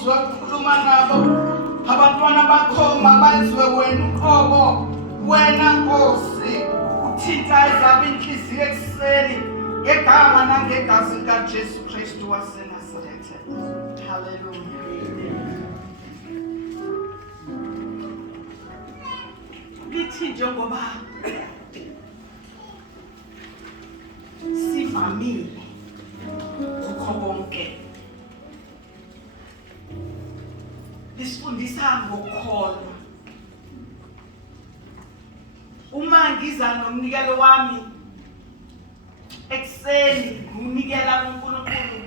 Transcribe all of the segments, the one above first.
uzwe ukukhuluma nabo abantwana bakho mabazwe wena uqobo wena Nkosi uthinta izabo inhliziyo ekuseni ngegama nangegazi likaJesu Kristu waseNazaretha. Hallelujah. Lithi njengoba sivamile kukho konke lisifundisa ngokukholwa. Uma ngiza nomnikelo wami ekuseni ngumnikela kuNkulunkulu,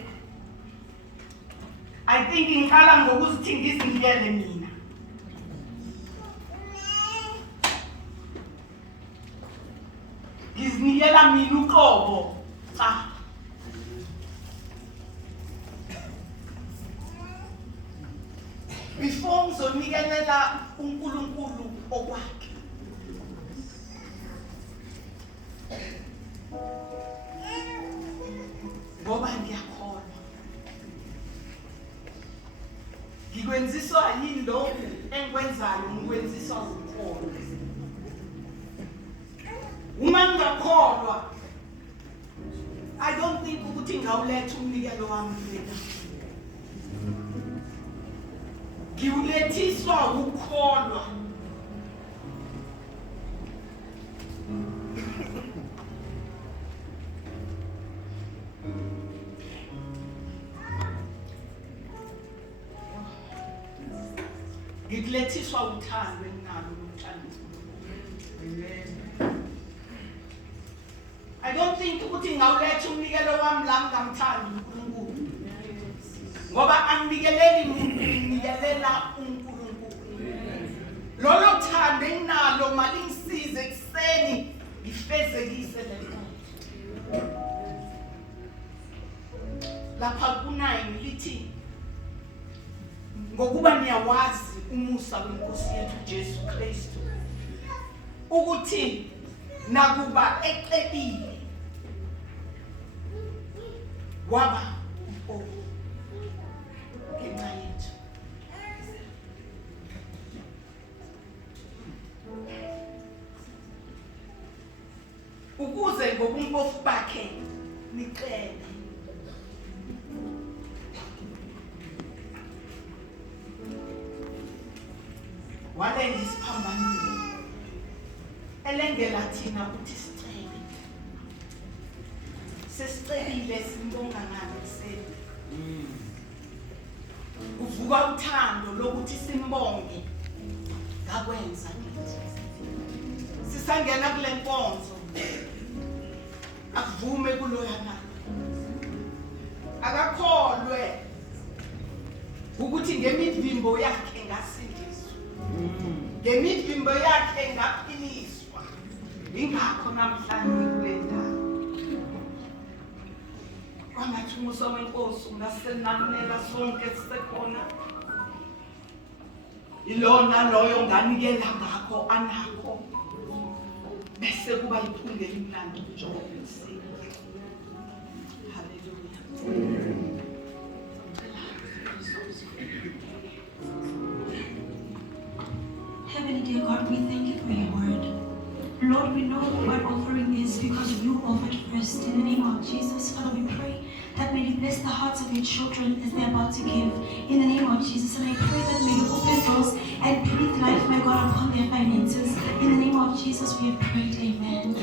I think ngiqala ngokuthi ngizinikele mina. Ngizinikela mina uqobo. Before ngizonikelela uNkulunkulu okwakhe. Ngoba ngiyakholwa. Ngikwenziswa yini lo engikwenzayo ngikwenziswa ukukholwa. Uma ngingakholwa, I don't think ukuthi ngawuletha umnikelo wami mina. Ngiwulethiswa ukukholwa. Ngilethiswa uthando enginalo nomthando. I don't think ukuthi ngawuletha umnikelo wami la ngamthanda uNkulunkulu. Ngoba anginikeleli umuntu, nginikelela uNkulunkulu. Lolo thando enginalo malingisize ekuseni ngifezekise lento. Lapha ku9 lithi ngokuba niyawazi umusa weNkosi yethu Jesu Kristu ukuthi nakuba eqedile waba ngenxa yethu. Ukuze ngobumpofu bakhe niqede. Walenza isiphambano elengela thina ukuthi sicele. Sesicelile simbonga ngabe kuseni. Kuvuka uthando lokuthi simbonge ngakwenza kithi. Sisangena kule nkonzo akuvume kuloyana. Akakholwe ukuthi ngemivimbo yakhe ngasindiswa. Ngemivimbo yakhe ngaphiliswa. Ingakho namhlanje kule ndawo. Kwangathi umusa weNkosi ungasenamela sonke sisekhona. Ilona loyo nganikela ngakho anakho. Bese kuba iphunge imlando njengoba kusile. Hallelujah. Heavenly dear God, we thank you for your word. Lord, we know what offering is because you offered first. In the name of Jesus, Father, we pray that may you bless the hearts of your children as they're about to give. In the name of Jesus, and I pray that may you open doors and breathe life, my God, upon their finances. In the name of Jesus, we have prayed. Amen.